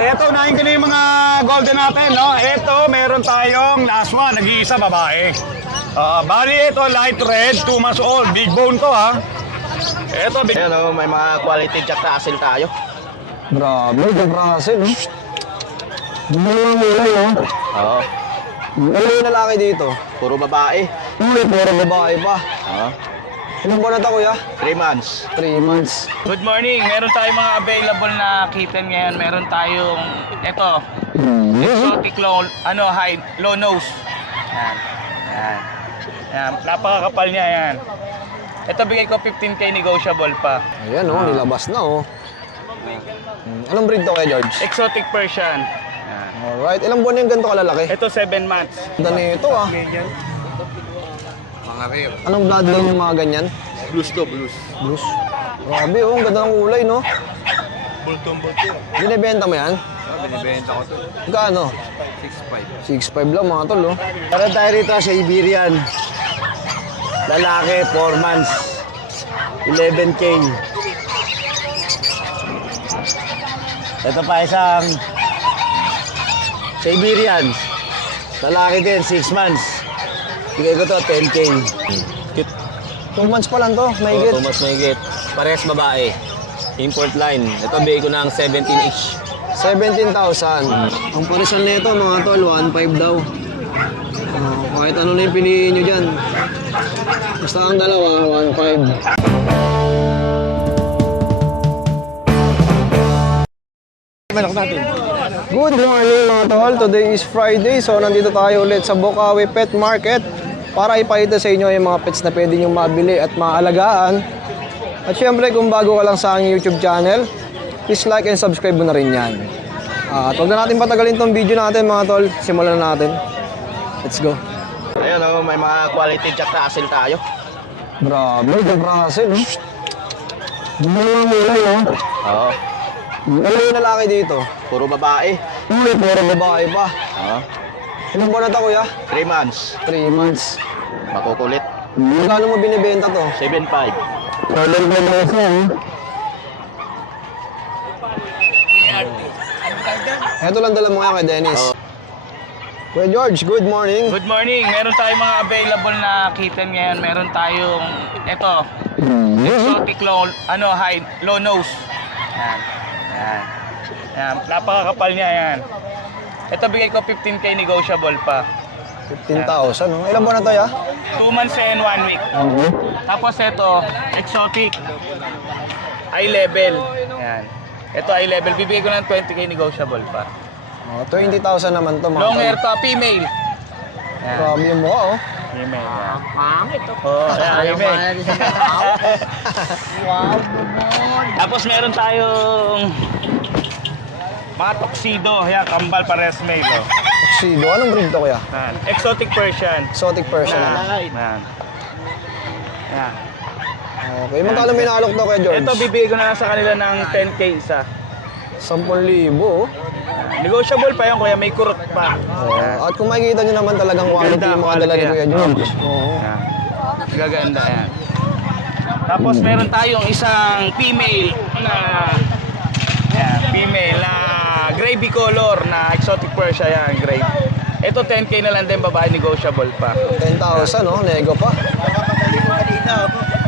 Ito, unahin ko na yung mga golden natin, no? Ito, meron tayong last one, nag-iisa babae. Bali, ito, light red, 2 months old. Big bone to, ha? Ito, big... Ayan, may mga quality Jack Russell tayo. Grabe, Jack Russell, no? Gumawa mo lang, no? Oo. Ano yung lalaki dito? Puro babae. Uy, puro babae pa. Oo. Ilang buwan na to, kuya? 3 months. 3 months. Good morning. Meron tayong mga available na kitten ngayon. Meron tayong ito, exotic low nose. Yan. Yan. Yan. Napakakapal niya yan. Ito bigay ko 15K negotiable pa. Ayan, oh, nilabas na, oh. Anong breed to, kaya George? Exotic Persian. Yan. Alright, ilang buwan yung ganito kalalaki? Ito 7 months. Ganda nito, ah. Anong bloodline yung mga ganyan? Blues to blues. Blues. Grabe, oh, ang ganda ng kulay, no? Bultong-bultong. Binibenta mo yan? Binibenta ko to. Magkano? 6.5 lang, mga tol, oh. Para tayo rito sa Iberian. Lalaki, 4 months. 11K. Ito pa isang Siberian. Lalaki din, 6 months. Bigay ko to, 10K. 2 months pa lang to, mahigit. Mas mahigit. Parehas babae. Import line. Ito bigay ko ng 17 each. 17,000. Ang parisan nito, mga tol, 1.5 daw. Kahit ano na yung piliin nyo dyan. Basta ang dalawa, 1.5. Good morning mga tol. Today is Friday, so nandito tayo ulit sa Bokawi Pet Market para ipakita sa inyo yung mga pets na pwede nyo mabili at maalagaan. At syempre kung bago ka lang sa aking YouTube channel, please like and subscribe mo na rin yan. At huwag na natin patagalin tong video natin mga tol. Simulan na natin. Let's go. Ayan, may mga quality Jack Russell tayo. Grabe, Jack Russell, no? Gumawa mo lang, no? Oo. Ano yung lalaki dito? Puro babae. Uy, puro babae pa. Oo. Ilang buwan na to, kuya? 3 months. 3 months. Makukulit. Magkano mo binibenta to? 7.5. Ilang buwan na siya, eh. Ito lang dala mo kaya kay Dennis. Kuya George, good morning. Good morning. Meron tayong mga available na kitten ngayon. Meron tayong ito, exotic low nose. Yan. Yan. Yan. Napakakapal niya yan. Ito bigay ko 15K negotiable pa. 15,000, no? Ilang buwan na to, ya? 2 months and 1 week. Tapos ito, exotic eye level. Yan. Ito eye level. Bibigay ko ng 20K negotiable pa. 20,000 naman to, mga Long tol. hair to, female. Yan. Grabe yung mukha, oh. Female. Yan. Pangit to. Oh, yan, female. Wow, Tapos meron tayong mga tuxedo. Yan, kambal pares male. Oh. Tuxedo, anong breed to, kuya? Yan. Exotic Persian. Exotic Persian. Yan. Yan. Okay, magkano may nakalok to, kuya George? Ito, bibigay ko na lang sa kanila ng 10K isa. 10,000, oh. Negotiable pa yun, kuya. May kurot pa. At kung makikita nyo naman talagang quality Ganda, yung mga dala ni quality Kuya yan. George. Oo. Yan. Gaganda yan. Tapos meron tayong isang female na gray color na exotic Persia yan, gray. Ito 10K na lang din, babae, negotiable pa. 10,000, no? Nego pa.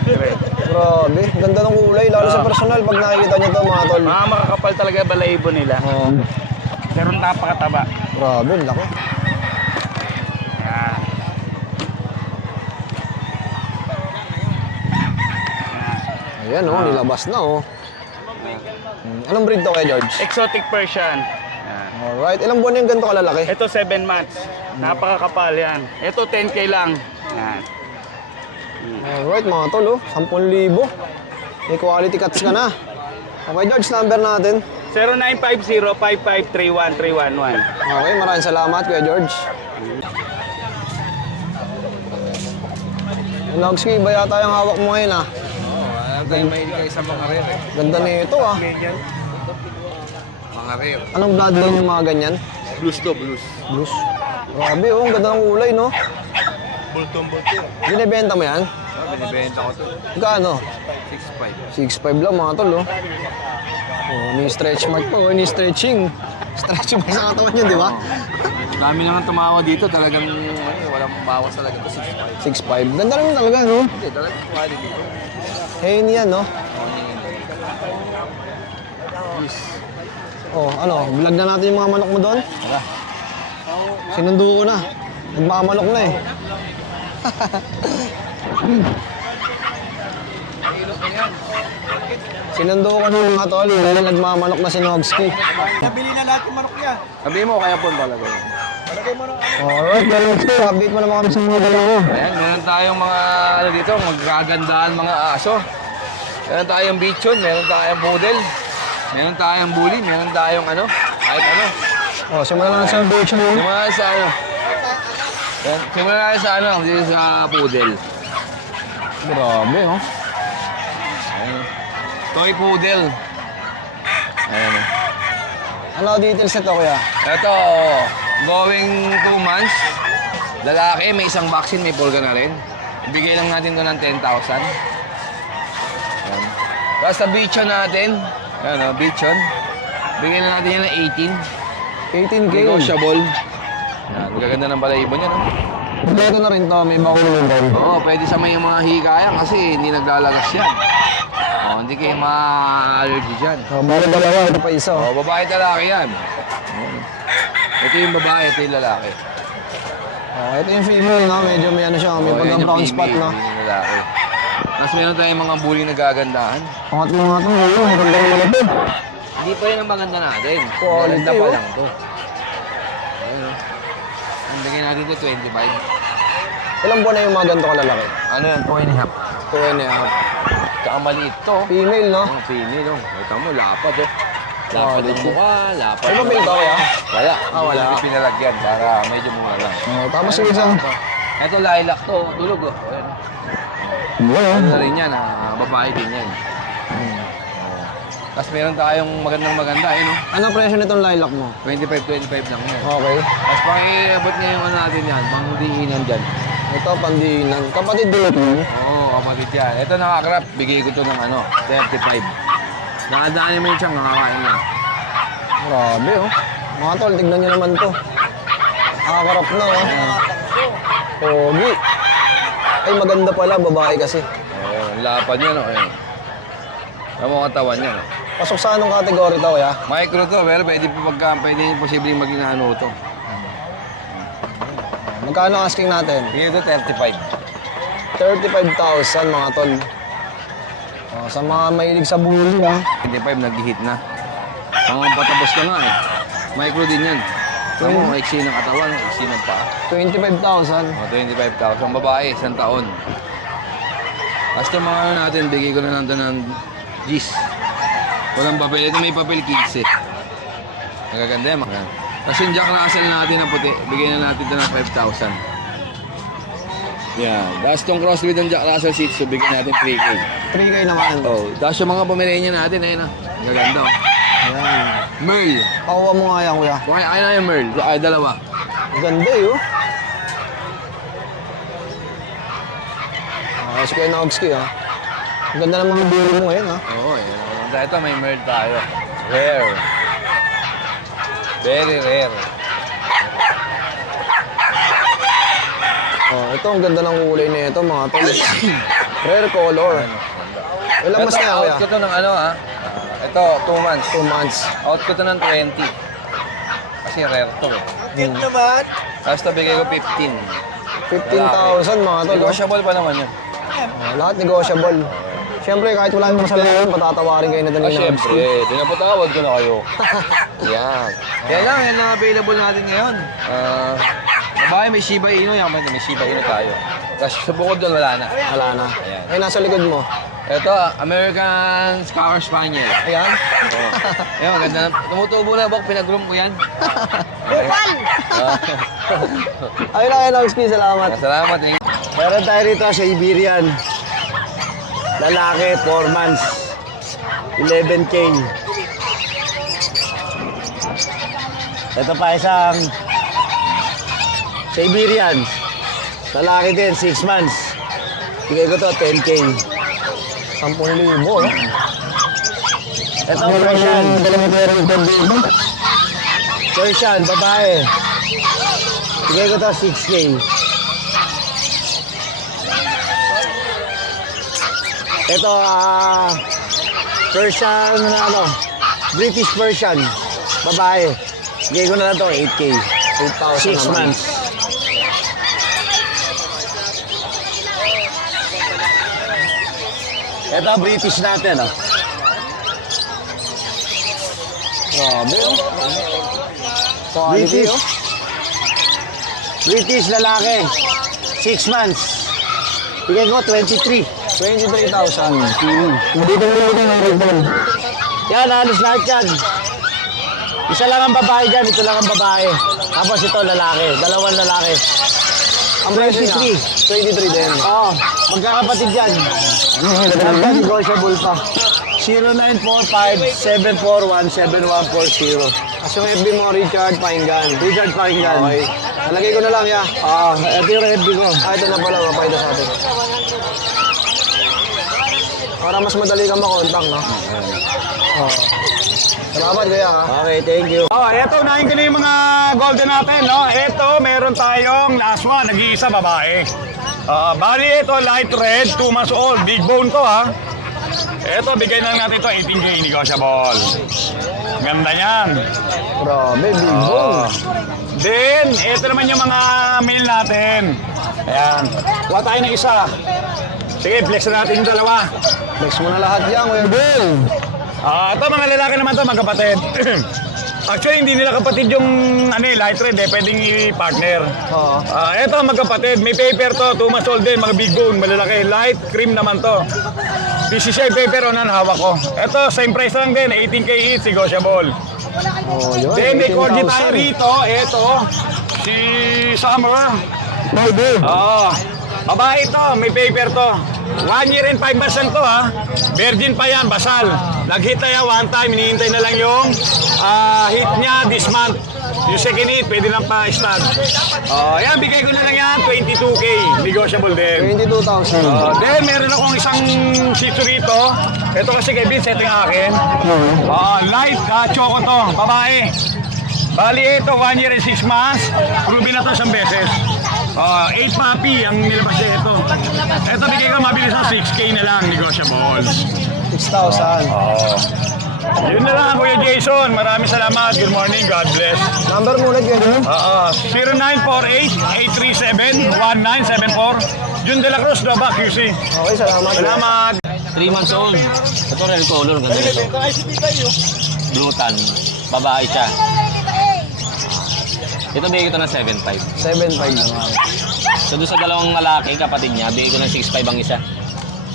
Gray. Grabe, ganda ng kulay, lalo sa personal pag nakikita nyo to, mga tol. Mga makakapal talaga balahibo nila. Oo. Pero napakataba. Grabe, ang laki. Yan. Ayan, oh, nilabas na, oh. Anong breed to, kaya George? Exotic Persian. Yan. Alright, ilang buwan yung ganito kalalaki? Ito 7 months. Napakakapal yan. Ito 10K lang. Yan. Alright, mga tol, oh. 10,000. May quality cuts ka na. Okay, George, number natin. 0950-5531-311. Okay, maraming salamat, Kuya George. Nagski ba yata yung hawak mo ngayon, ah? Ganda nito, ah. Anong bloodline yung mga ganyan? Blues to blues. Blues. Grabe, oh. Ang ganda ng kulay, no? Bultong-bultong. Binibenta mo yan? Binibenta ko to. Magkano? 6.5. 6.5 lang, mga tol, oh. Oh, may stretch mark pa, may stretching. Stretching mark sa katawan niya, di ba? Dami naman tumawa dito, talagang walang bawas talaga to 6.5. 6'5". Ganda naman talaga, no? Hindi, talagang quality. Hen yan, no? Oh, ano, vlog na natin yung mga manok mo doon? Tara. Sinundo ko na. Nagmamanok na eh. Sinundo ko na mga tol, yung nagmamanok na si Nogski. Sabi mo, kaya po talaga. Alright, ganun ko. Update mo naman kami sa mga dalawa ko. Ayan, meron tayong mga ano dito, magkagandahan mga aso. Meron tayong bichon, meron tayong poodle, meron tayong bully, meron tayong ano, kahit ano. Oh, simulan na sa bitch mo. Simula sa ano. Yan, simula tayo sa ano, dito sa poodle. Grabe, oh. Ayan. Toy poodle. Ayan. Ano details nito, kuya? Ito, going 2 months. Lalaki, may isang vaccine, may pulga na rin. Ibigay lang natin to ng 10,000. Ayan. Tapos sa bichon natin, ayan o, bichon. Bigay na natin yan ng 18. 18K. Negotiable. Ayan, gaganda ng balahibo niya, no? Dito na rin to, may bakulong din. Oo, pwede sa may mga hikayan kasi hindi naglalagas yan. Oo, hindi kayo ma-allergy dyan. Oh, bali dalawa, ito pa isa. Oo, babae at lalaki yan. Oo. Ito yung babae, ito yung lalaki. Oh, ito yung female, no? Medyo may ano siya, may Oo, yan paggang yung brown female, spot, no? yun yung lalaki. Tapos meron tayong mga bully na gagandahan. Pangat mo nga ito, ngayon, may paggang mga ito. Hindi pa yun ang maganda natin. Quality, Maganda pa oh. lang to. Ayun, oh. Ang bigyan natin to 25. Ilang buwan na yung mga ganito kalalaki? Ano yan? 2.5. 2.5. Tsaka maliit to. Female, no? Oh, female, oh. Ito mo, lapad, oh. Lapad yung mukha, lapad. Ano ba may ba, kuya? Wala. Ah, wala. Hindi pinalagyan para medyo mukha lang. Oh, tapos yung isang... Ito lilac to, tulog, oh. Ayan. Ano na rin yan, babae din yan. Tapos meron tayong maganda, eh, no? Anong presyo nitong lilac mo? 25 lang yan. Okay. Tapos pakiabot niya yung ano natin yan, pangdiinan dyan. Ito, pandinan. Kapatid dito. Oo, kapatid yan. Ito nakakrap, bigay ko to ng ano, 35. Nakadaan mo yung siyang nakakain na. Grabe, oh. Mga tol, tignan nyo naman to. Nakakarap na, oh. Pogi. Ay, maganda pala, babae kasi. Oo, ang lapad niya, no? Ayan. Ang mga katawan niya, no? Pasok sa anong category to, kuya? Micro to, pero pwede posibleng maging ano to. Magkano asking natin? Bigay to 35. 35,000 mga tol. Oh, sa mga mahilig sa bully, ha? 25, nag-hit na. Ang patapos ka nga, eh. Micro din yan. Tama mo, iksi ng katawan, iksi ng paa. 25,000. O, 25,000. Babae, 1 taon. Tapos itong mga ano natin, bigay ko na lang ito ng G's. Walang papel. Ito may papel, kids, eh. Nagaganda yan, mga. Tapos yung Jack Russell natin na puti, bigay na natin ito ng 5,000. Yan. Tapos itong crossbreed ng Jack Russell Shih Tzu, bigyan natin 3K. 3K naman. Oh, tapos yung mga Pomeranian natin, ayun na. Nagaganda, oh. Ayan. Merl. Pakuha mo nga yan, kuya. Okay, ayun na yung Merl. Ay, dalawa. Ganda, eh, oh. Si Kuya Nogski, ha? Ang ganda ng mga bully mo ngayon, ha? Oo, yun. Ito, may Merl tayo. Rare. Very rare. Oh, ito, ang ganda ng kulay na ito, mga tol. Rare color. Ilang mas na yan, kuya? Out ko to ng ano, ha? Ito, 2 months. 2 months. Out ko to ng 20. Kasi rare to, eh. Cute naman. Tapos ito, bigay ko 15. 15,000, mga tol. oh. Negotiable pa naman yun. Oh, lahat negotiable. Siyempre, kahit wala namang masalayan, patatawarin kayo na Ah, din ng syempre. Tinapatawad ko na kayo. Yan. Yan lang, yan lang available natin ngayon. Babae, may Shiba Inu. Yan, may Shiba Inu tayo. Tapos sa bukod doon, wala na. Wala na. Ayan. Ay, nasa likod mo. Ito, American Scour Spaniel. Ayan. Oh. Yan, maganda na. Tumutubo na, bak, pinag-groom ko yan. Bukal! Ayun na, ayun Nogski, salamat. Salamat, eh. Meron tayo rito sa Iberian. Lalaki, 4 months. 11K. Ito pa isang Siberian. Lalaki din, 6 months. Bigay ko to, 10K. 10,000, oh. Ito, Persian. Persian, babae. Bigay ko to 6K. Ito, Persian, ano, British Persian, babae. Bigay ko na lang to 8K. 8,000 6 naman. months. Ito, British natin, oh. Grabe, oh. Quality, British. oh. British lalaki. 6 months. Bigay ko 23. 23,000. Yan, halos lahat yan. Isa lang ang babae dyan, ito lang ang babae. Tapos ito lalaki, dalawang lalaki. Ang presyo niya, 23. 23 din. Oo, magkakapatid yan. Negotiable pa. 0945-741-7140. As yung FB mo, Richard Painggan. Richard Pakinggan. Okay. Nalagay ko na lang, ya. Ito yung FB ko. Ito na pala, mapayda sa atin. Para mas madali ka makontakt, no? Oo. Salamat, kuya, ha? Okay, thank you. Eto, unahin ko na yung mga golden natin, no? Eto, meron tayong last one, nag-iisa babae. Bali, ito, light red, 2 months old, big bone to, ha? Eto, bigay na lang natin ito, 18K, negotiable. Ganda yan. Grabe, big bone. Then, ito naman yung mga male natin. Ayan. Kuha tayo ng isa. Sige, flex na natin yung dalawa. Flex mo na lahat yan, kuya Bill. Ito mga lalaki naman to, magkapatid. Actually, hindi nila kapatid yung light red pwedeng i-partner. Oo. Ito magkapatid, may paper to, 2 months old din, mga big bone, malalaki. Light cream naman to. PCCI paper on hawak ko. Ito, same price lang din, 18K each, negotiable. Oh, yun. Then may corgi 18,000. tayo rito, ito, si Summer. Babae ito, may paper to. 1 year and 5 months lang to, ha. Virgin pa yan, basal. Nag-hit na yan one time, hinihintay na lang yung hit niya this month. Yung second hit, pwede lang pa stud. Ayan, bigay ko na lang yan, 22K. Negotiable din. 22,000. Then, meron akong isang shih tzu rito. Ito kasi kay Vince, ito yung akin. Light, choco to, babae. Bali ito, 1 year and 6 months. Proven na to isang beses. 8 puppy ang nilabas niya ito. Ito bigay ko mabilis na 6K na lang, negotiable. 6,000. Yun na lang, Kuya Jason. Maraming salamat. Good morning. God bless. Number mo ulit, kuya Bill. 0948-837-1974. Jun De La Cruz, Doba, QC. Okay, salamat. Salamat. 3 months old. Ito red color. Ganda ito. Blue tan. Babae siya. Ito bigay ko na 7.5. 7,500 naman. So doon sa dalawang lalaki, kapatid niya, bigay ko na 6.5 ang isa.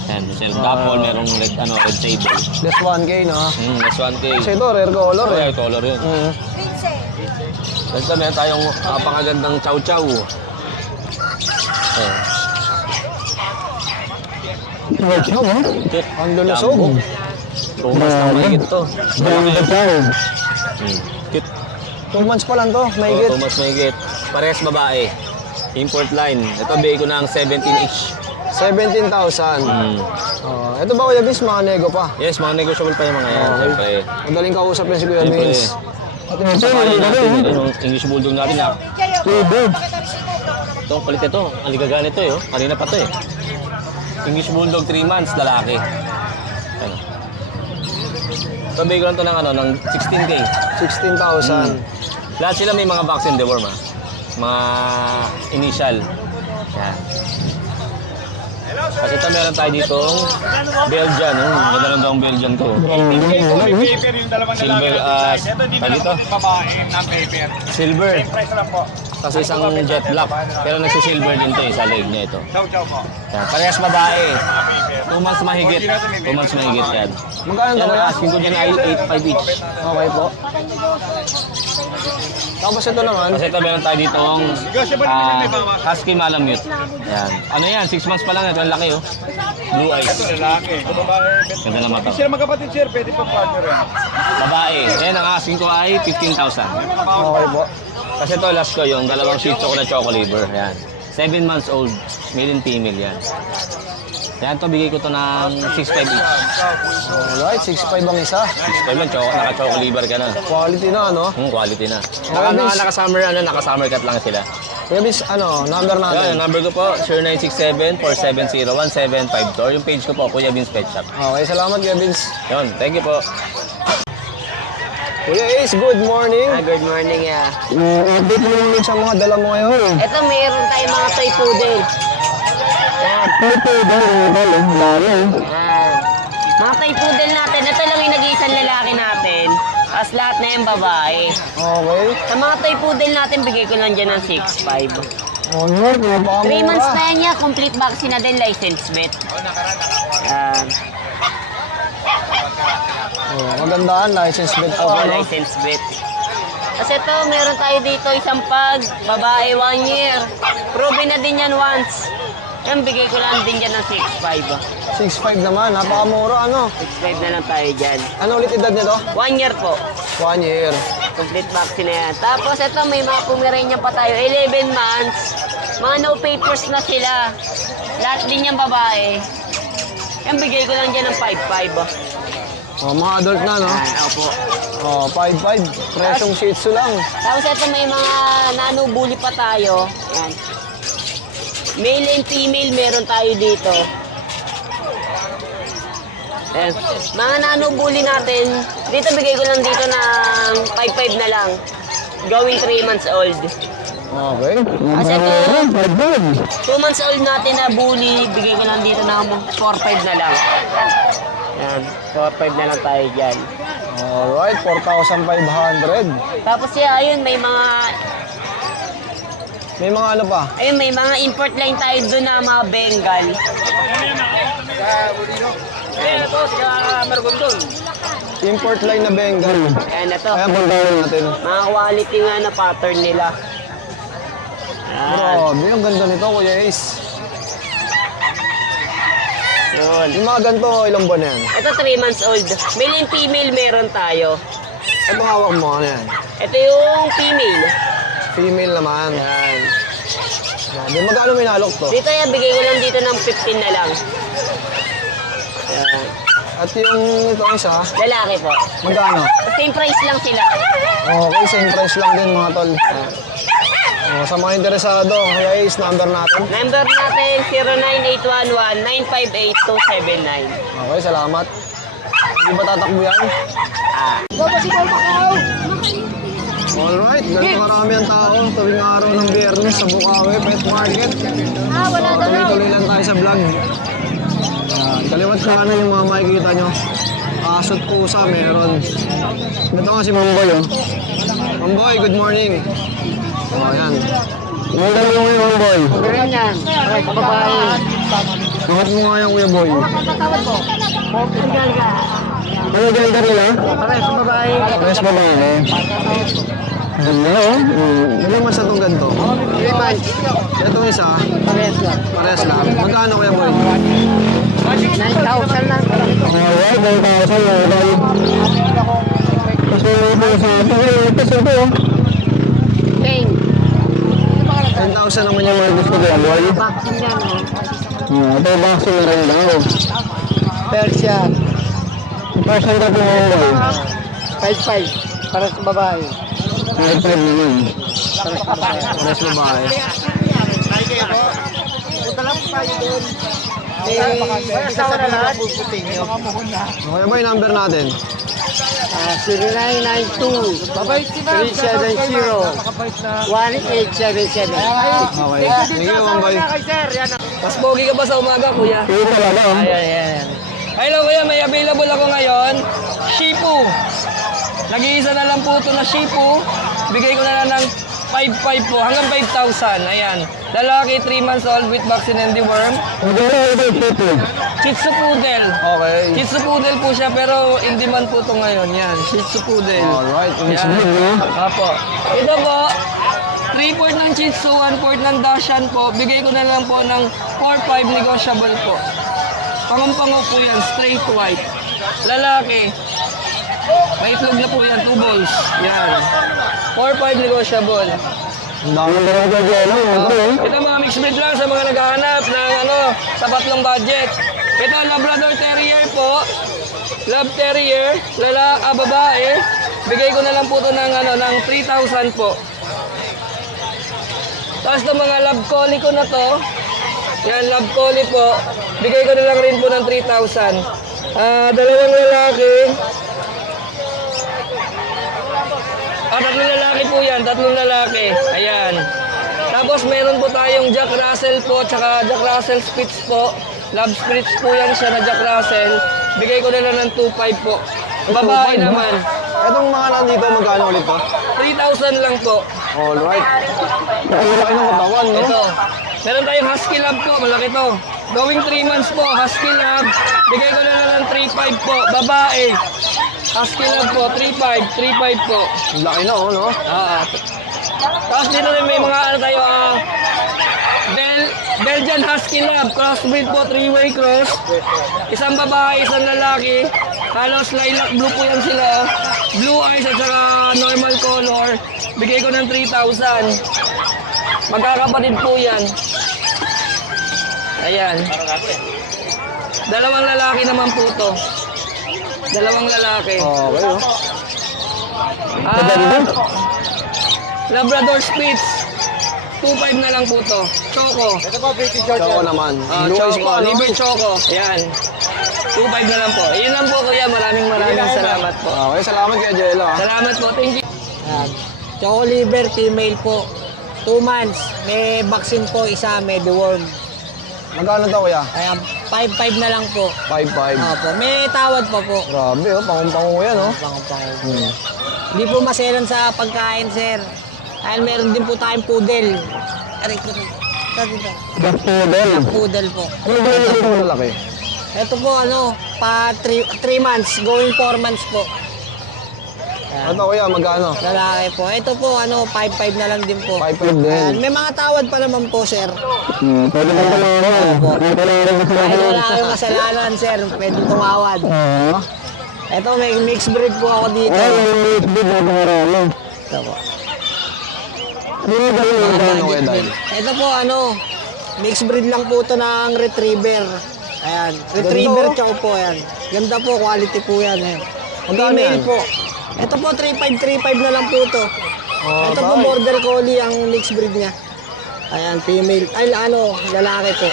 Ayan, Michelle Couple, merong red table. Less 1K, no? That's 1K. Kasi ito, rare color, eh. Red color yun. Mm. Basta meron tayong napakagandang chow-chow. Ayan. Ang lulusog. Tumas na mahigit to. Cute. 2 months pa lang to, Oh, mahigit. Tumas mahigit. Parehas babae. Import line. Ito bigay ko na ang 17 each. 17,000. Ito ba, Kuya Vince, mga nego pa? Yes, mga negotiable pa yung mga yan. Okay. Siyempre. Madaling kausap yan si Kuya Siyempre. Vince. Sakali natin, yung English Bulldog natin na. Itong palit ito. Ang ligaga nito eh. Oh. Kanina pa to eh. English Bulldog 3 months, lalaki. Ano. So, bigay ko lang ito ng 16K. 16,000. Lahat sila may mga vaccine deworm ha. Mga initial. Yan. Kasi ito meron tayo ditong Belgian. Ganda lang daw ang Belgian to. 18K po, may paper yung dalawang Silver, lalaki. Ito hindi na dito? lang babae ng paper. Silver. Same price lang po. Kasi isang jet black. Pero nagsisilver din to eh, sa leg niya ito. Chow po. Yan. Parehas babae. 2 months mahigit. 2 months mahigit yan. Magkano to, Yan ang Kuya? asking ko dyan ay 8.5 each. Okay po. Tapos ito naman, Kasi ito meron tayo ditong Negotiable naman yan, may bawas. Husky Malamute. Yan. Ano yan? 6 months pa lang. Ito ang laki oh. Blue eyes. Lalaki. Ito babae. Ganda naman to. Hindi sila magkapatid, sir. Pwede pa partner yan. Babae. Yan ang asking ko ay 15,000. okay po. Kasi ito last ko yung dalawang shih tzu ko na choco liver. Yan. 7 months old. Male and female yan. Yan to, bigay ko to ng 6.5 each. Alright, 6.5 ang isa. 6.5 lang, naka-choco liver ka na. Quality na, ano? Quality na. Vince. Naka-summer cut lang sila. Kuya Vince, number Yan, natin. yung number ko po, 0967-470-1752. Yung page ko po, Kuya Vince Pet Shop. Okay, salamat Kuya Vince. Yun, thank you po. Kuya Ace, good morning. Good morning, yeah. Update mo naman sa mga dala mo ngayon. Ito, mayroon tayong mga toy poodle. Yan. Mga toy poodle natin, ito lang yung nag-iisang lalaki natin. Tapos lahat na yung babae. Okay. Sa mga toy poodle natin, bigay ko lang dyan ng 6.5. Oh, yun, 3 months na yan niya, complete vaccine na din, license vet. Yan. Magandaan, license bet po. Oo, ano? license vet. Kasi ito, meron tayo dito isang pag, babae 1 year. Proven na din yan once. Yan, bigay ko lang din dyan ng 6.5. 6.5 naman, napakamura, ano? 6.5 na lang tayo dyan. Ano ulit edad nito? 1 year po. 1 year. Complete vaccine na yan. Tapos ito, may mga Pomeranian pa tayo. 11 months. Mga no papers na sila. Lahat din yung babae. Yan, bigay ko lang dyan ng 5.5. Oh, mga adult na, no? Yan, opo. Oh, 5.5. Presyong Shih Tzu lang. Tapos ito, may mga nanubuli pa tayo. Yan. Male and female meron tayo dito. Yan. Mga nanubuli natin, dito bigay ko lang dito ng 5.5 na lang. Going 3 months old. Okay. Kasi ito, 2 months old natin na bully, bigay ko lang dito ng 4.5 na lang. Yan, 4.5 na lang tayo dyan. Alright, 4,500. Tapos ayun, may mga ano pa? ayun, may mga import line tayo doon na mga Bengal. Import line na Bengal. Ayan, ito. Kaya puntahan natin. Mga quality nga na pattern nila. Yan. Grabe, ang ganda nito, Kuya Ace. Yun. Yung mga ganito, ilang buwan na yan? Ito 3 months old. Male and female meron tayo. Ito hawak mo, ano yan? Ito yung female. Female naman. Yan. Grabe, magkano minalok to? Dito yan, bigay ko lang dito ng 15 na lang. Yan. At yung ito ang isa, Lalaki po. magkano? Same price lang sila. Okay, same price lang din mga tol. Oh, sa mga interesado, Kuya Ace, number natin. Number natin 09811-958-279. Okay, salamat. Hindi ba tatakbo yan? Alright, ganito karami ang tao tuwing araw ng Biyernes sa Bukawi Pet Market. Tuloy-tuloy lang tayo sa vlog. Kaliwat kanan yung mga makikita nyo. Aso't pusa meron. Ito nga si Mamboy, oh. Mamboy, good morning. Oh, yan. Magandang mo ngayon, Mamboy. Ganyan yan. Ay, babae. Bakit mo nga yan, Kuya Boy? Ano ganda rin, ha? Pares babae. Pares babae. Ganda, oh. Ilang months na itong ganito? 3 months. Itong isa, Pares lang. pares lang. Magkano, Kuya Boy? 9,000 lang. Alright, 9,000 lang. Kasi ito sa atin, ito. Same. 10,000 naman yung mga gusto ko, Boy. Vaccine yan. Ito vaccine na rin daw. Persian. Person ka po mo, Boy. 5,500. Pares babae. 5,500 naman. Pares babae. Okay ba yung number natin? 0992-370-1877. Okay. Thank you, Mamboy. Mas pogi ka ba sa umaga, kuya? Ito talaga, oh. Hello, kuya. May available ako ngayon. Shih Tzu. Nag-iisa na lang po ito na Shih Tzu. Bigay ko na lang ng 5,500 po. Hanggang 5,000. Ayan. Lalaki, 3 months old with vaccine and deworm. Shih Tzu Poodle. Okay. Shih Tzu Poodle po siya, pero in demand po ito ngayon. Yan. Shih Tzu Poodle. Alright. Yan. Apo. Ito po, 3/4 ng Shih Tzu, 1/4 ng Dachshund po. Bigay ko na lang po ng 4,500 negotiable po. Pangampango po yan, straight white. Lalaki. May itlog na po yan, 2 balls. Yan. 4,500 negotiable. Ang dami na rin dyan, ano? Ito mga mixed breed lang sa mga naghahanap ng sapat lang budget. Ito, Labrador Terrier po. Lab Terrier, babae. Bigay ko na lang po ito ng, ng 3,000 po. Tapos itong mga Lab Collie ko na to, yan, Lab Collie po, bigay ko na lang rin po ng 3,000. Dalawang lalaki. Tatlong lalaki po yan, tatlong lalaki. Ayan. Tapos meron po tayong Jack Russell po, tsaka Jack Russell Spitz po. Lab Spitz po yan siya na Jack Russell. Bigay ko na lang ng 2,500 po. Babae 2,500 ba? naman. Itong mga nandito, magkano ulit to? 3,000 lang po. Alright. Nakalaki ng katawan, no? Ito. Meron tayong Husky Lab po, malaki to. Going 3 months po, Husky Lab. Bigay ko na lang ng 3,500 po. Babae. Husky Lab po, 3,500 po. Ang laki na, oh, no? Tapos dito rin may mga tayo, Belgian Husky Lab, crossbreed po, 3-way cross. Isang babae, isang lalaki. Halos lilac blue po yan sila. Blue eyes at saka normal color. Bigay ko ng 3,000. Magkakapatid po yan. Ayan. Dalawang lalaki naman po to. Dalawang lalaki. Okay, oh. Labrador Spitz. 2,500 na lang po to. Choco. Choco naman. Blue eyes Choco. pa, no? Libre Choco. Ayan. 2,500 na lang po. Yun lang po kuya. Maraming salamat po. Okay, salamat kay Jello, ah. Salamat po. Thank you. Ayan. Choco liver, female po. 2 months. May vaccine po, isa, may deworm. Magkano to, kuya? Ayan, 5-5 na lang po. 5,500. Opo, may tawad pa po. Grabe, oh. Pangung-pangung yan, oh. Pango. Hindi po maselan sa pagkain, sir. Dahil meron din po tayong poodle. Aray ko rin. Black Poodle. Poodle po. Ano ba yung ito lalaki? Ito po, pa 3 months, going 4 months po. Ito, kuya, magkano? Lalaki po. Ito po, 5-5 na lang din po. 5,500 din. Ayan, may mga tawad pa naman po, sir. Pwede ba ito Kahit wala kayong kasalanan, sir, pwede tumawad. Ito, may mixed breed po ako dito. Ito po. Ito po, mixed breed lang po ito ng retriever. Ayan, retriever chow po yan. Ganda po, quality po yan. Magkano Female yan? po. Ito po, 3,500 na lang po ito. Ito po, border collie ang mixed breed niya. Ayan, female. Ay, lalaki po.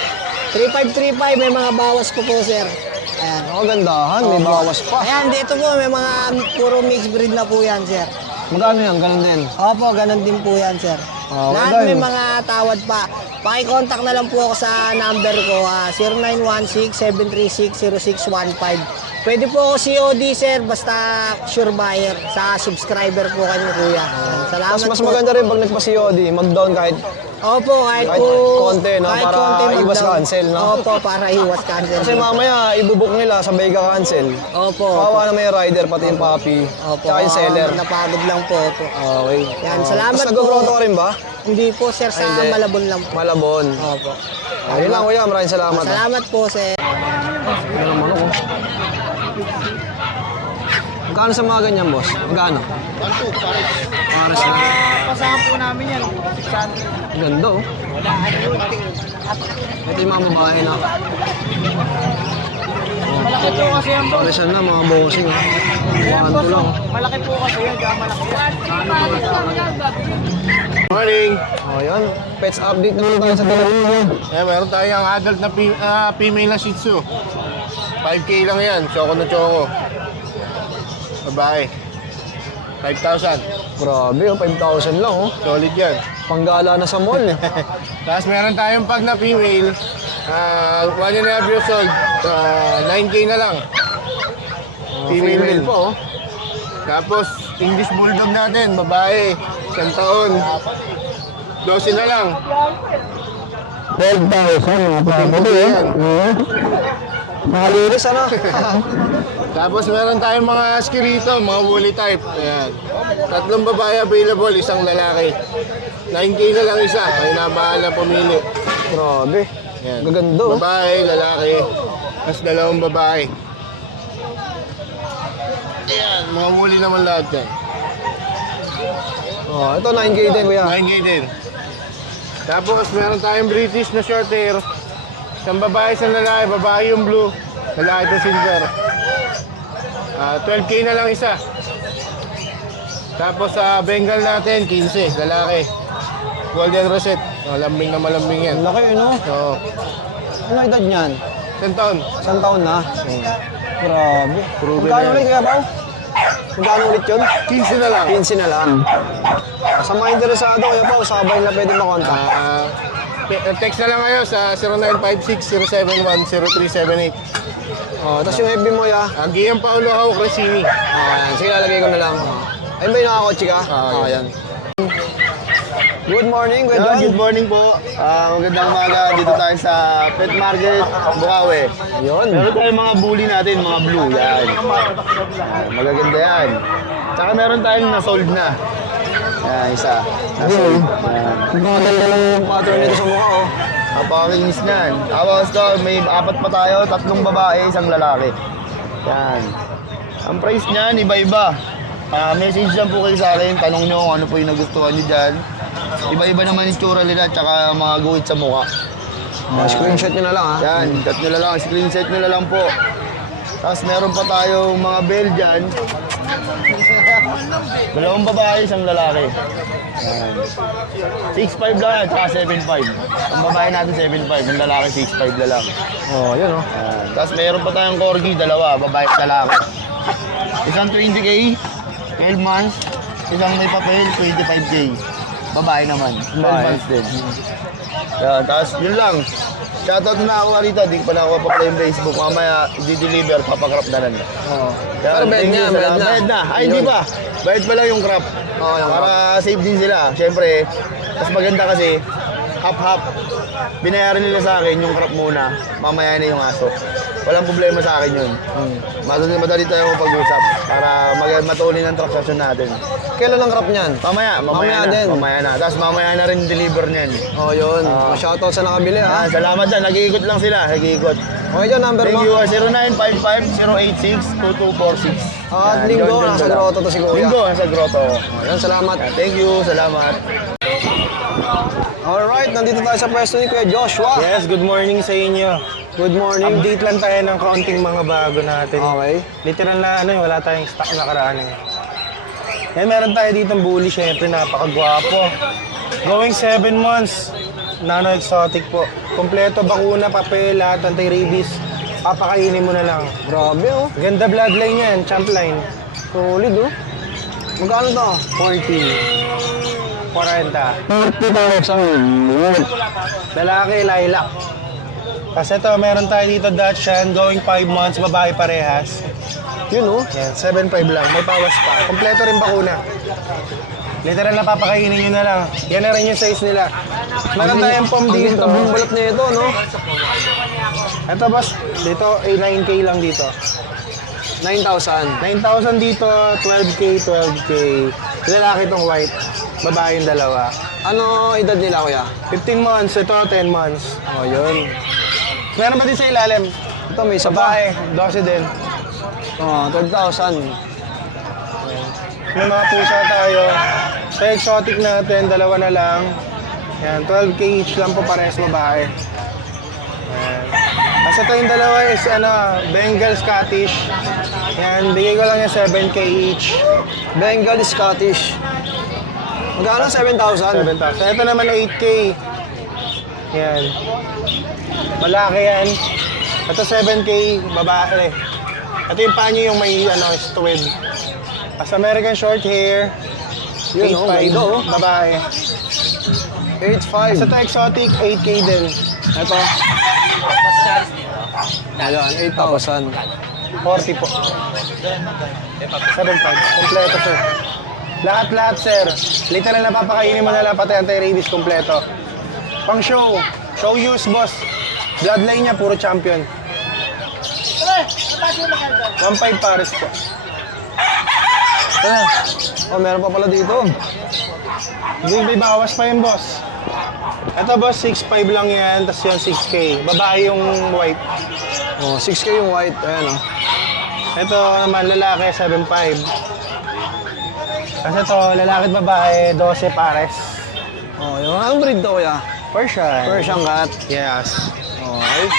3,535, may mga bawas po po, sir. Ayan. Gandahan, may bawas pa. Ayan, dito po, may mga puro mixed breed na po yan, sir. Magkano yan? Ganun din. Opo, ganun din po yan, sir. Lahat may mga tawad pa. Paki-contact na lang po ako sa number ko, 0916-736-0615. Pwede po ako COD, sir, basta sure buyer sa subscriber po kayo, kuya. Salamat Mas po. maganda rin pag nagpa-COD, mag-down kahit Opo, kahit Kahit po... konti, no? kahit Para konti iwas mag-down. cancel, no? Opo, para iwas cancel. kasi mamaya ibubuk nila, sabay ka cancel. Opo. Kawawa na may rider, pati yung puppy, Opo. tsaka yung seller. Napagod lang po. Opo. Okay. Yan, salamat Tapos po. nag-grotto ka rin ba? Hindi po, sir, sa Hindi. Malabon lang po. Malabon. Opo. Ayun lang, kuya. Maraming salamat. Salamat po, sir. Ano naman ako? Magkano sa mga ganyan, boss? Magkano? 1,200, pares na. Pasama po namin yan. Ang ganda, oh. Ito yung mga babae na. Malaki po kasi yan, boss. Paresan na, mga bossing. Kuhanto lang. Malaki po kasi yan. Kaya malaki yan. Morning! Oh, yan. Pets update naman tayo sa dalawa. Meron tayong adult na female na Shih Tzu. 5K lang yan, choco na choco. Babae. 5,000. Grabe, oh. 5,000 lang, oh. Solid yan. Panggala na sa mall, eh. Tapos meron tayong pag na female, 1.5 years old, 9K na lang. Female po, oh. Tapos English Bulldog natin, babae, 1 taon. 12 na lang. 12,000, mga Puti yan. Makalinis, ano? Tapos meron tayong mga husky rito, mga woolly type. Ayan. 3 babae available, 1 lalaki. 9K na lang isa, may nabahala pumili. Grabe. Ayan. Gaganda, oh. Babae, lalaki. Tapos 2 babae. Ayan, mga woolly naman lahat yan. Oh, ito 9K din, kuya. 9K din. Tapos meron tayong British na short hair. Isang babae, isang lalaki. Babae yung blue, lalaki ito silver. 12K na lang isa. Tapos sa Bengal natin, 15, lalaki. Golden Rosette. Lambing na malambing yan. Ang laki, ano? Oo. Ano edad niyan? 10 taon. Isang taon na? Grabe. Proven Magkano na ulit yan. kaya ba? Magkano ulit yun? 15 na lang. 15 na lang. Sa mga interesado, kaya pa, sabay na pwede makontak. Text na lang kayo sa 0956-071-0378. Tapos yung FB mo, ya. Gian Paolo Hau Crescini. Ayan, sige, lalagay ko na lang. Ayun ba yung nakakotse ka? Ayan. Good morning, Kuya John. Good morning po. Magandang umaga. Dito tayo sa Pet Market, Bukawi. Yun. Meron tayong mga bully natin, mga blue. Yan. Magaganda yan. Tsaka meron tayong na-sold na. Yan, isa. Na-sold. Yan. Ang ganda lang yung pattern nito sa mukha, oh. Napakakinis niyan. Tapos to, may 4 pa tayo, 3 babae, 1 lalaki. Yan. Ang price niyan, iba-iba. Message lang po kayo sa akin, tanong nyo kung ano po yung nagustuhan nyo dyan. Iba-iba naman yung tsura nila, tsaka mga guhit sa mukha. Screenshot nyo na lang, ha? Yan, cut nyo na lang, screenshot nyo na lang po. Tapos meron pa tayong mga Belgian. 2 babae, 1 lalaki. Yan. 6'5 lang yan, tsaka 7'5. Ang babae natin 7'5, ang lalaki 6'5 na lang. Yun, oh. Yan. Tapos meron pa tayong corgi, 2, babae at lalaki. Isang 20K, 12 months. Isang may papel, 25K. Babae naman, 12 months din. Yan, tapos yun lang. Shoutout na ako rito, di ko pa na ako pa yung Facebook. Mamaya, i-deliver, papakrap na lang. Pero bayad niya, bayad na. Bayad na. Ay, hindi pa. Bayad pa lang yung crop. Yung Para safe din sila. Siyempre, mas maganda kasi, half-half. Binayaran nila sa akin yung crop muna. Mamaya na yung aso. Walang problema sa akin yun. Madali tayo pag-usap para matuloy ang transaction natin. Kailan ang crop niyan? Mamaya din. Mamaya na. Tapos mamaya na rin deliver niyan. Yun. Shoutout sa nakabili, ha? Salamat dyan. Nag-iikot lang sila. Nag-iikot. Okay, John, number Thank mo. you. 0955-086-2246. At linggo, nasa grotto to si Kuya. Linggo, nasa grotto. Ayan, salamat. Thank you. Salamat. Alright, nandito tayo sa pwesto ni Kuya Joshua. Yes, good morning sa inyo. Good morning. Update lang tayo ng kaunting mga bago natin. Okay. Literal na wala tayong stock na karaan. Yan, meron tayo ditong bully, syempre napakagwapo. Going 7 months, nano exotic po. Kompleto, bakuna, papel, lahat, anti-rabies. Papakainin mo na lang. Grabe, oh. Ganda bloodline yan, champ line. Solid, oh. Magkano to? 40. 40. 40,000. Lalaki, lilac. Kasi ito, meron tayo dito Dachshund, going 5 months, babae parehas. Yun, oh. Yan, 7.5 lang, may pawas pa. Kompleto rin bakuna. Literal na papakainin nyo na lang. Yan na rin yung size nila. Meron tayong pom dito. Ang tabong balat na ito, no? Ito boss, dito, 9K lang dito. 9,000. 9,000 dito, 12K, 12K. Lalaki itong white, babae yung dalawa. Ano edad nila, Kuya? 15 months, ito 10 months. Yun. Meron pa din sa ilalim. Ito, may isa Babae, pa. 12 din. 12,000. May mga pusa tayo. Sa exotic natin, 2 na lang. Yan, 12K each lang po parehas babae. Yan. Kasi ito yung dalawa is Bengal Scottish. Yan, bigay ko lang yung 7K each. Bengal Scottish. Magkano? 7,000? 7,000. Ito naman 8K. Yan. Malaki yan. Ito 7K, babae. Ito yung panyo yung may squid. As American short hair. Yun, oh, 8.5, ganda, oh. babae. 8,500. Sa ito exotic, 8K din. Ito. Ayan, 8,000. 40 po. 7.5. Kompleto, sir. Lahat-lahat, sir. Literal na papakainin mo na lang pati anti-rabies kompleto. Pang show. Show use, boss. Bloodline niya, puro champion. 1.5 pares po. Oh, meron pa pala dito. May bawas pa yun, boss. Ito, boss, 6.5 lang yan, tapos yung 6K. Babae yung white. 6K yung white. Ayan, oh. Ito naman, lalaki, 7.5. Kasi ito, lalaki at babae, 12 pares. Yung anong breed to, Kuya? Persian. Persian cat. Yes. Okay.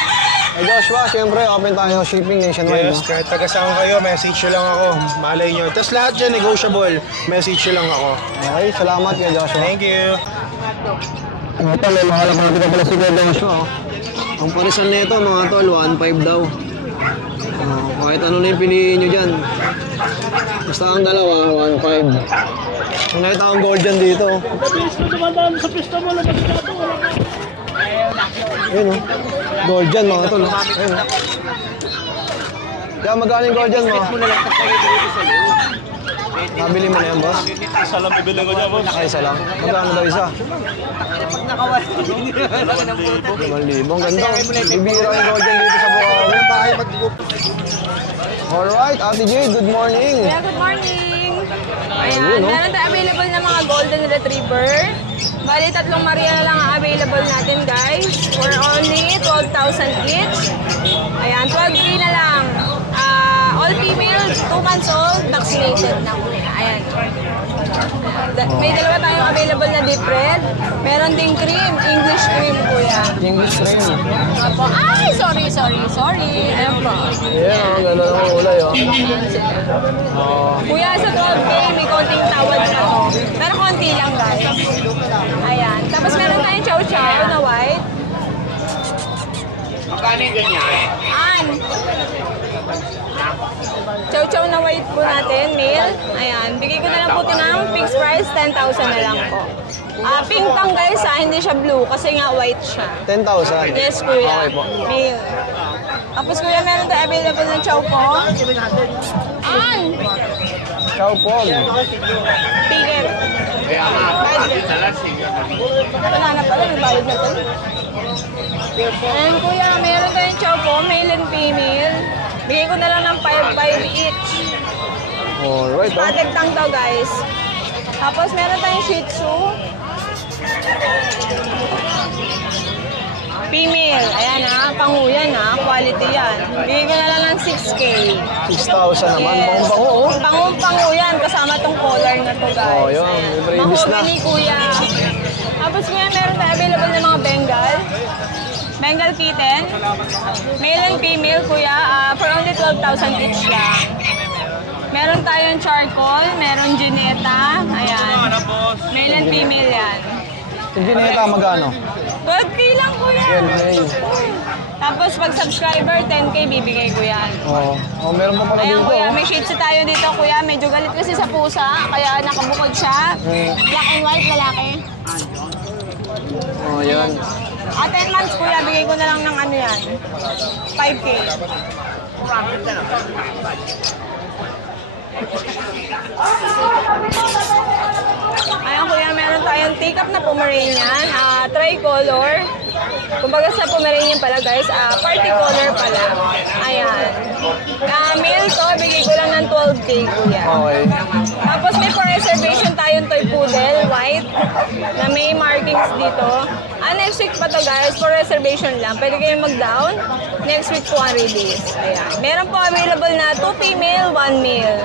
Hey Joshua, syempre, open tayo shipping nationwide. Yes, kahit taga saan kayo, message nyo lang ako. Malay nyo. Tapos lahat dyan, negotiable. Message nyo lang ako. Okay, salamat kay Joshua. Thank you. Mga tol, may makalap natin na pala si Kuya Joshua. Oh. Ang parisan nito mga tol, 1.5 daw. Kahit ano na yung piliin nyo dyan. Basta ang dalawa, 1.5. Kung nakita akong gold dyan dito. Ayun oh. Gold dyan mga tol. Ayun oh. Kaya magkano yung gold dyan mga? Nabili mo na yan, boss? Isa lang bibili ko dyan, boss. Ay, isa lang. Magkano daw isa? 5,000. Ang ganda. Bibira yung gold dyan dito sa Bukawi. Alright, Ate Jade, good morning. Yeah, good morning. Ayan, Ayun, no? meron tayo available na mga golden retriever. Bali, 3 Maria na lang ang available natin, guys. For only 12,000 each. Ayan, 12K na lang. All female, 2 months old, vaccinated na kuya. Ayan. May dalawa tayong available na deep red. Meron ding cream, English cream, kuya. English rin. Apo. Ay, sorry. Ayan po. Ayan, ang ganda ng kulay, oh. Kuya, sa 12K, may konting tawad na to. Pero konti lang, guys. Ayan. Tapos meron tayong chow-chow na white. Magkano yung ganyan? Chow-chow na white po natin, male. Ayan. Bigay ko na lang po ito ng fixed price, 10,000 na lang po. Pink pang guys, hindi siya blue kasi nga white siya. 10,000. Yes, kuya. Okay po. Male. Tapos kuya, meron tayo available na chow po. Chow Pog. Pigget. Wala na pala, may bayad na to. And kuya, meron tayong chow po, male and female. Bigay ko na lang ng 5-5 each. Alright, oh. Static tank daw guys. Tapos meron tayong Shih Tzu. Female. Ayan ha, panguyan ha. Quality yan. Bigay ko na lang ng 6K. 6,000 naman. Yes. Bango-bango, oh. Pangu yan. Kasama tong collar na to guys. Oh, yun. May previous na. Mahogany kuya. Tapos kuya, meron tayo available na mga Bengal. Bengal kitten. Male and female kuya. For only 12,000 each lang. Meron tayong charcoal. Meron Juneta. Ayan. Male and female yan. Yung ginita, magkano? 12K lang kuya. 12K. Tapos pag subscriber, 10K bibigay ko yan. Oh, meron pa pala Ayan dito, kuya, oh. may shih tzu tayo dito kuya. Medyo galit kasi sa pusa, kaya nakabukod siya. Black and white, lalaki. Oh, yan. 10 months kuya, bigay ko na lang ng ano yan. 5K. Ayan kuya, meron tayong take-up na Pomeranian, tricolor. Kumbaga sa Pomeranian pala guys, party color pala. Ayan. Male to, bigay ko lang ng 12K kuya. Okay. Tapos may for reservation tayong toy poodle, white, na may markings dito. Next week pa to guys, for reservation lang. Pwede kayong mag-down. Next week po ang release. Ayan. Meron po available na 2 female, 1 male.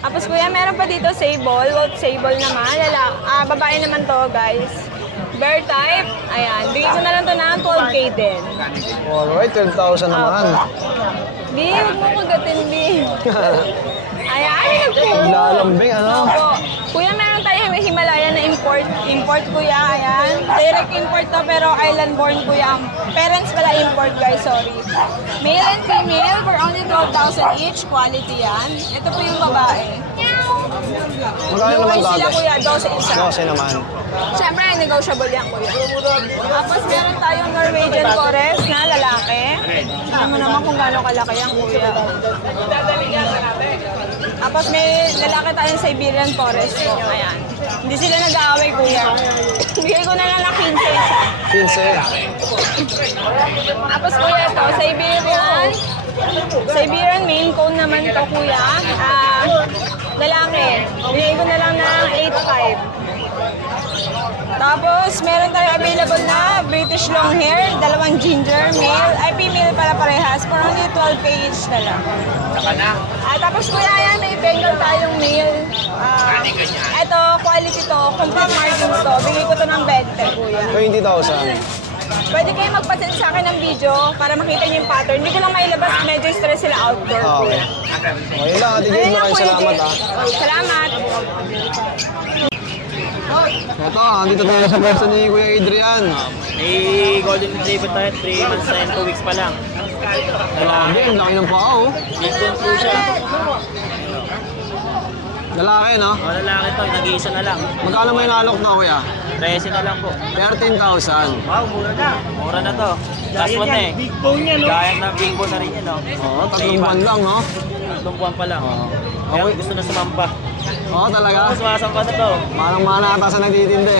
Tapos kuya, meron pa dito sable, wolf sable naman. Babae naman to guys. Bear type. Ayan. Bigay ko na lang to ng 12K din. Alright, 12,000 naman. Di, huwag mo kagatin, Di. Ayan, nagpupo. Lalambing, ano? Opo. Kuya, meron tayong Himalayan na import. Import, kuya, ayan. Direct import to, pero island born, kuya. Parents pala import, guys, sorry. Male and female for only 12,000 each. Quality yan. Ito po yung babae. Magkano naman Blue sila, dagat? kuya. 12 isa. 12 naman. Siyempre, negotiable yan, kuya. Tapos meron tayong Norwegian Forest na lalaki. Alam mo naman kung gaano kalaki yan, kuya. Tapos may lalaki tayong Siberian Forest. Ayan. Hindi sila nag-aaway, kuya. Bigay ko na lang ng 15 isa. 15. Tapos kuya, ito, Siberian main cone naman ito, kuya. Lalaki. Bigay ko na lang ng 8.5. Tapos, meron tayo available na British long hair, 2 ginger, male, female para parehas, for only 12K each na lang. Tapos kuya, yan, may Bengal tayong male. Ito, quality to, complete margins to. Bigay ko to ng 20, kuya. 20,000. Pwede kayo magpa-send sa akin ng video para makita niyo yung pattern. Hindi ko lang mailabas, medyo stress sila outdoor. Okay. Okay lang, Ate Jade. Ayun lang, Maraming Kuya salamat Jay. ha. Salamat. Ito, andito tayo sa pwesto ni Kuya Adrian. May golden retriever tayo, 3 months and 2 weeks pa lang. Grabe, ang laki ng paa oh. Big bone po siya. Lalaki, no? Mga lalaki to, nag-iisa na lang. Magkano may nalok na, Kuya? 13 na lang po. 13,000. Wow, mura na to. Last one na eh. Big bone yan, no? Gaya na big bone na rin yan, no? Oo, 3 buwan lang, no? 3 buwan pa lang. Oo. Kaya Okay. gusto na sumamba. Oo, talaga. Sumasampa na to. Manang mana ata sa nagtitindi.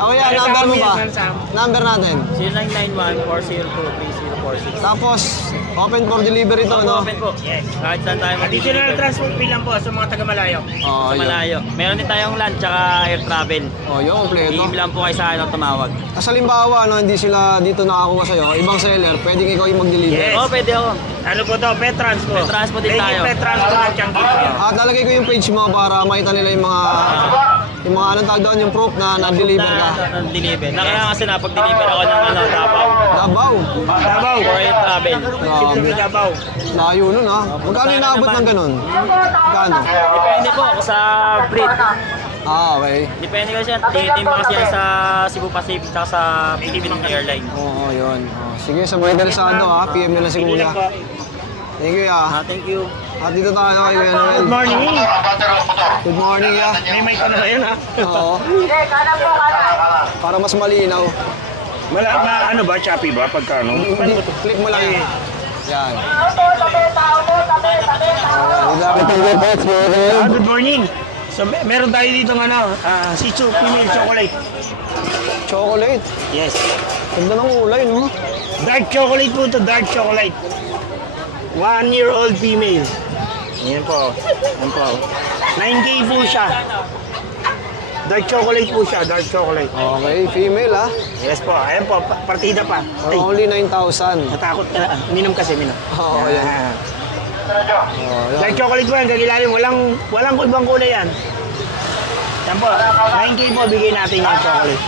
Ako yan, number mo ba? Number natin. 0991-402-3046. Tapos, open for delivery to, no? Open po. Yes. Kahit saan tayo Additional transport fee lang po sa mga taga-malayo. Oo, sa yun. malayo. Meron din tayong land tsaka air travel. Oh, yun, kompleto. Team lang po kayo sa akin tumawag. Kasi halimbawa, no, hindi sila dito nakakuha sa'yo, ibang seller, pwedeng ikaw yung mag-deliver. Yes. Oo, pwede ako. Ano po to? Petrans po. Petrans po din tayo. Petrans po ng Changi. At lalagay ko yung page mo para makita nila yung mga anong tawag doon, yung proof na nag-deliver ka. Deliver. Nakaya kasi napag-deliver ako ng Davao. Davao. Davao. For air travel. Siyempre Davao. Layo nun, ha? Magkano inaabot ng ganun? Magkano? Depende po ako sa breed. Ah, okay. Depende kasi yan. Tinitim ba kasi yan sa Cebu Pacific tsaka sa Philippine Airline. Oo, yun. Oh, sige, sa mga interesado, ha? PM nila si Kuya. Thank you, ya. Thank you. At dito tayo kay Kuya Noel. Good morning. Good morning, ya. May mic ka na yun ha? Oo. Para mas malinaw. Ano ba? Choppy ba? Pagka ano? Hindi, click mo lang. Yan. Good morning. So, meron tayo dito ng ano, Shih Tzu female chocolate. Chocolate. Yes. Ganda ng kulay, no? Dark chocolate po to, dark chocolate. 1-year-old female. Yan po. Yan po. 9K po siya. Dark chocolate po siya, dark chocolate. Okay, female, ha? Yes po, ayan po, partida pa. For Ay, only 9,000. natakot ka. Minum kasi, minum. Oo, yan. Oh, yan. Dark chocolate po yan, kagilalim. Walang ibang kulay yan. Yan po, 9K po bigay natin yung chocolate.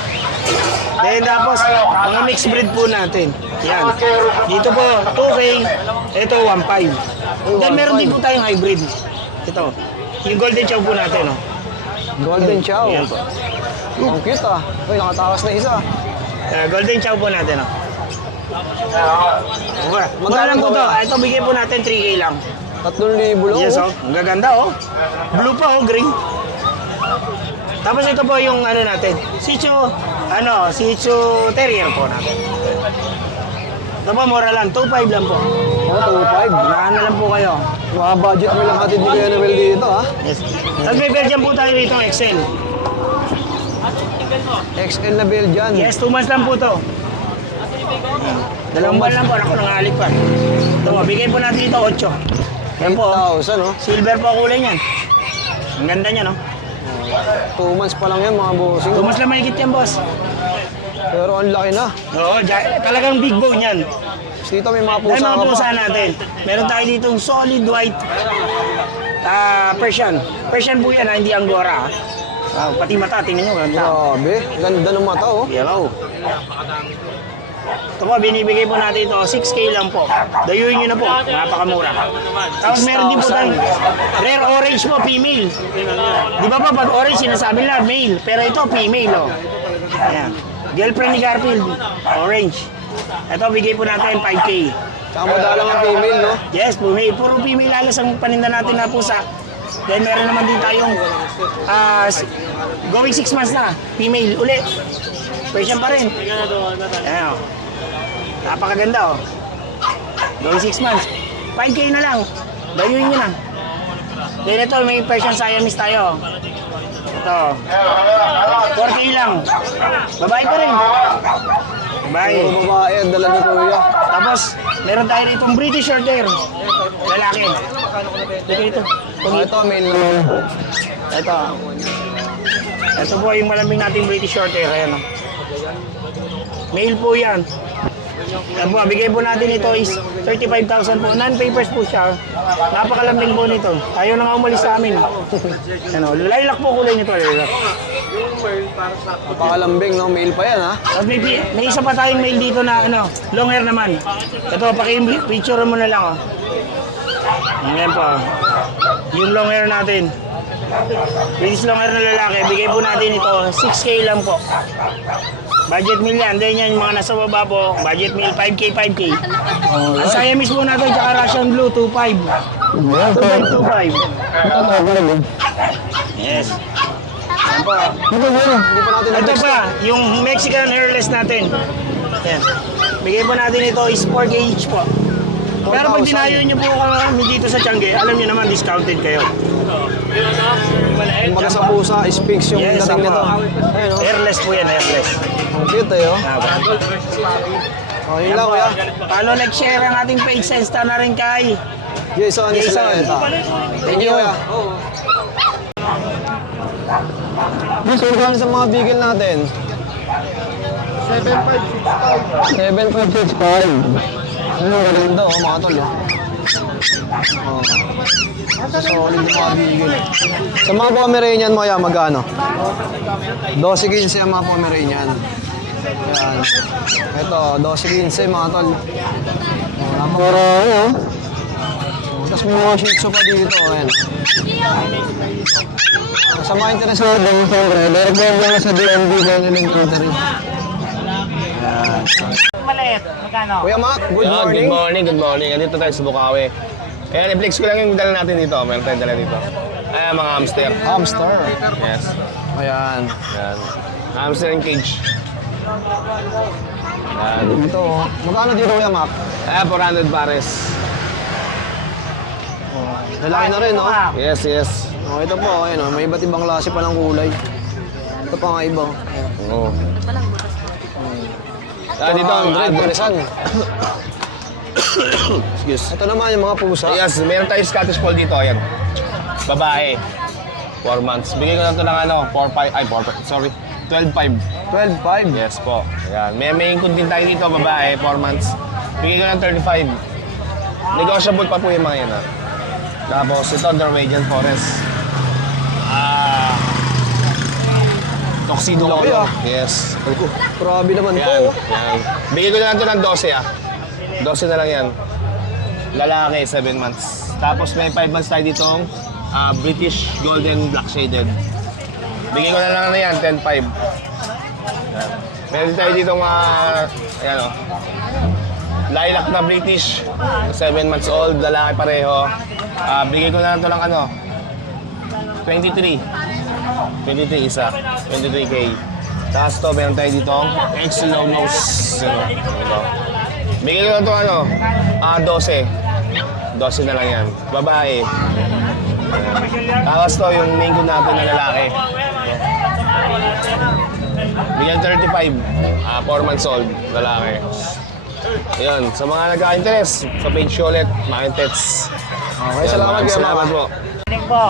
Then tapos, mga mixed breed po natin. Yan. Dito po, 2K. Ito, 1.5. Then meron din po tayong hybrid. Ito, yung golden chow po natin, no? Golden Chow. Yan po. Ang cute, ah. Uy, nakatakas na isa. Golden chow po natin, no? Mura. Mura Magkano lang po to, to. kuya? Ito, bigay po natin 3K lang. 3,000 lang. Yes, oh. Ang gaganda, oh. Blue pa, oh. Green. Tapos ito po yung ano natin. Shih Tzu Terrier po natin. Ito po, mura lang. 2.5 lang po. Oh, 2,500. Unahan na lang po kayo. Mga budget mo lang hatid ni Kuya Noel dito, ha? Yes. Tapos may Belgian po tayo dito, XL. XL na Belgian. Yes, 2 months lang po to. Dalawang buwan lang po. Ako, nangalit pa. Ito po, bigay po natin dito 8. Yan po, oh. 8,000, no? Silver po kulay niyan. Ang ganda niya, no? 2 months pa lang yan, mga bossing. 2 months lang mahigit yan, boss. Pero ang laki na. Oo, talagang big bone yan. Tapos dito may mga Dahil pusa mga ka pusa pa. natin. Meron tayo ditong solid white Persian. Persian po yan, hindi Angora. Pati mata, tingnan nyo. Ganda. Grabe, ganda ng mata, oh. Yellow. Ito po, binibigay po natin ito. 6K lang po. Dayuin nyo na po. Napakamura. Tapos meron din po tayong rare orange po, female. Di ba pag orange, sinasabi nila male. Pero ito, female, oh. Ayan. Girlfriend ni Garfield, orange. Ito, bigay po natin 5K. Tsaka madalang ang female, no? Yes, female. Puro female alas ang paninda natin na pusa. Then meron naman din tayong going 6 months na, female uli. Persian pa rin. Ayan, oh. Napakaganda, oh. Going 6 months. 5K na lang. Dayuin nyo na. Then ito, may Persian Siamese tayo. Ito. 4K lang. Babae pa rin. Babae. Puro babae ang dala ni Kuya. Tapos, meron tayo rito British Shorthair. Lalaki. Dito. Oh, ito, male naman. Ito. Ito po yung malambing nating British Shorthair. Ayan, oh. Male po yan. Ayan po, bigay po natin ito is 35,000 po. Non-papers po siya. Napakalambing po nito. Ayaw na nga umalis sa amin. Ano, lilac po kulay nito. Lilac. Napakalambing, no? Mail pa yan, ha? Tapos may isa pa tayong mail dito na ano, long hair naman. Ito, paki-picture mo na lang, oh. Ayan po. Yung long hair natin. British long hair na lalaki, bigay po natin ito, 6K lang po. Budget meal yan. Then yan, yung mga nasa baba po, budget meal, 5K. Ang Siamese po natin, tsaka Russian Blue, 2.5. 2.5. Yes. Ayan po. Hindi pa natin Ito pa, yung Mexican hairless natin. Yan. Bigay po natin ito is 4K each po. Pero pag 4,000. dinayo nyo po kami dito sa Tiangge, alam nyo naman discounted kayo. Kumbaga sa pusa, Sphinx yung Yes, dating ako. nito. Ayun, oh. Hairless po yan, hairless. Ang cute, eh, oh. Oh, yun lang, kuya. Follow, like, share ang ating page sa Insta na rin kay Jason Isleta. Thank you, kuya. Gusto ko sa mga bigel natin. 7565. Ano, ganda, oh, mga tol, oh. Oh. Solid yung mga bigel. Sa mga Pomeranian mo, yan, magkano? 12-15 ang mga Pomeranian. Yan. Ito, 12-15 mga tol. Oh, napakarami, oh. Tapos may mga shih tzu pa dito, ayan. Sa mga interesado din, siyempre, direct lang sa DMV na nilang catering. Maliit, magkano? Kuya Mac, good morning. Good morning. Andito tayo sa Bukawi. Ayan, i-flex ko lang yung dala natin dito. Meron tayong dala dito. Ayan, mga hamster. Hamster. Yes. Ayan. Ayan. Hamster and cage. Ayan. Ito, oh. Magkano dito, Kuya Mac? Ayan, 400 pares. Lalaki na rin, no? Yes, yes. Oh, ito po, ayun, oh. May iba't ibang klase pa ng kulay. Ito pa nga iba. Oo. Dito ang 100, Parisan. Excuse. Ito naman yung mga pusa. Yes, meron tayong Scottish Fold dito. Ayan. Babae. 4 months. Bigay ko na ito ng ano, 4-5. Ay, 4 sorry. 12-5. 12.5. Yes po. Ayan. May include din tayo dito, babae, 4 months. Bigay ko ng 35. Negotiable pa po yung mga yan, ha. Tapos ito, Norwegian Forest. Tuxedo Laki, color. ah. Yes. Grabe naman Yan. to. Yan. Bigay ko na lang ito ng 12, ah. 12 na lang yan. Lalaki, 7 months. Tapos may 5 months tayo ditong British Golden Black Shaded. Bigay ko na lang na yan, 10-5. Meron tayo ditong ayan o. Lilac na British, 7 months old, lalaki pareho. Bigay ko na lang ito ng ano, 23. 23 isa, 23K. Tapos to, meron tayo ditong extra low nose. Ito. Bigay ko na ito ano, 12. 12 na lang yan. Babae. Tapos to, yung main good natin na lalaki. Bigyan 35. 4 months old, lalaki. Ayun, sa mga nagka-interest, sa page ko ulit, Makintets. Okay, salamat, Kuya Mac. Salamat po. Morning po.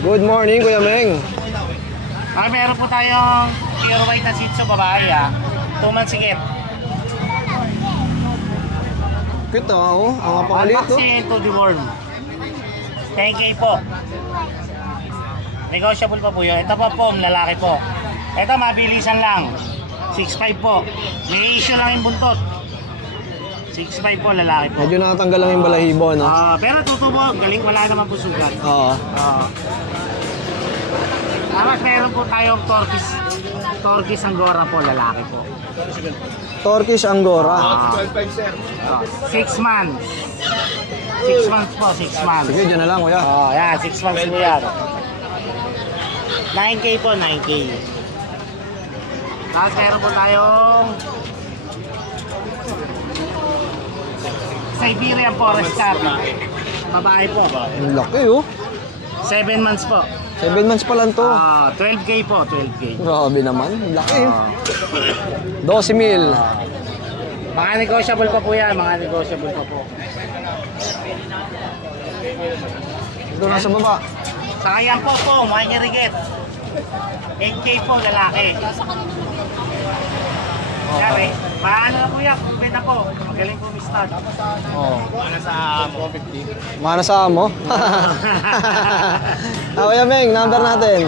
Good morning, Kuya Meng. Meron po tayong pure white na Shih Tzu babae, 2 months higit. Cute, oh. Ang kapakalit, oh. Vaccine to deworm. 10K po. Negotiable pa po yun. Ito po, lalaki po. Ito, mabilisan lang. 6'5 po. May issue lang yung buntot. 6'5 po, lalaki po. Medyo nakatanggal lang yung balahibo, no? Pero tutubo, galing, wala naman po sugat. Oo. Tapos meron po tayong Turkish Angora po, lalaki po. Turkish Angora. 6 months. 6 months po, 6 months. Sige, dyan na lang, Kuya. Yan, 6 months po yan. 9K po, 9K. Tapos meron po tayong Siberian Forest Cat. Babae po. Ang laki, oh. 7 months po. 7 months pa lang to. 12K po, 12K. Grabe naman. Ang laki, oh. 12,000. Mga negotiable pa po yan, mga negotiable pa po. Ito nasa baba. Saka yan po, mga nyerigit. 8K po, lalaki. Yari, paano na po yan? Pwede po, magaling po mistad. Oh. Ano sa 450? Mana sa amo? Kuya Meng, number natin.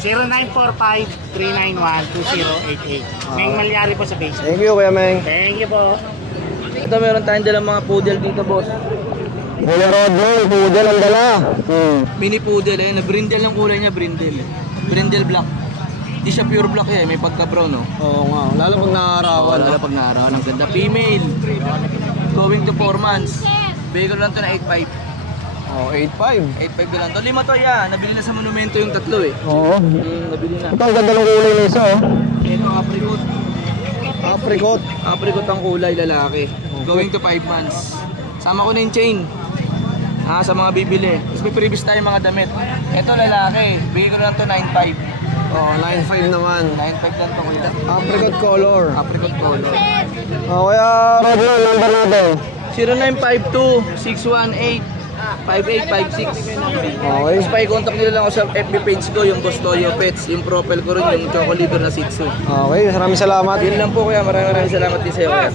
0945-391-2088. May malyari po sa Facebook. Thank you, Kuya Meng. Thank you po. Ito meron tayong dalang mga poodle dito, boss. Kuya Rodney, poodle ang dala. Mini poodle, eh. Brindle ang kulay niya, brindle. Brindle black. Hindi siya pure black eh, may pagka-brown, no? Oo nga, lalo pag nakarawan. Wala pag naarawan. Ang ganda. Female. Going to 4 months. Bigay ko lang to na 8.5. Oh, 8.5. 8.5 na lang to. 5 to, yeah. Nabili na sa monumento yung tatlo eh. Oo. Nabili na. Ito ang ganda ng kulay na isa, oh. Ito, apricot. Apricot. Apricot ang kulay, lalaki. Going to 5 months. Sama ko na yung chain. Sa mga bibili. Tapos may previous tayong mga damit. Ito lalaki. Bigay ko lang to 9.5. Oh, 9.5 naman. 9.5 lang to kuya. Apricot color. Apricot color. Oh, Kuya Rodney, number natin. 0952-618-5856. Okay. Tapos pa-contact nyo lang ako sa FB page ko, yung Bostoyo Pets, yung profile ko rin, yung Choco Liver na Shih Tzu. Okay, maraming salamat. Yun lang po kuya, maraming salamat din sa iyo kuya.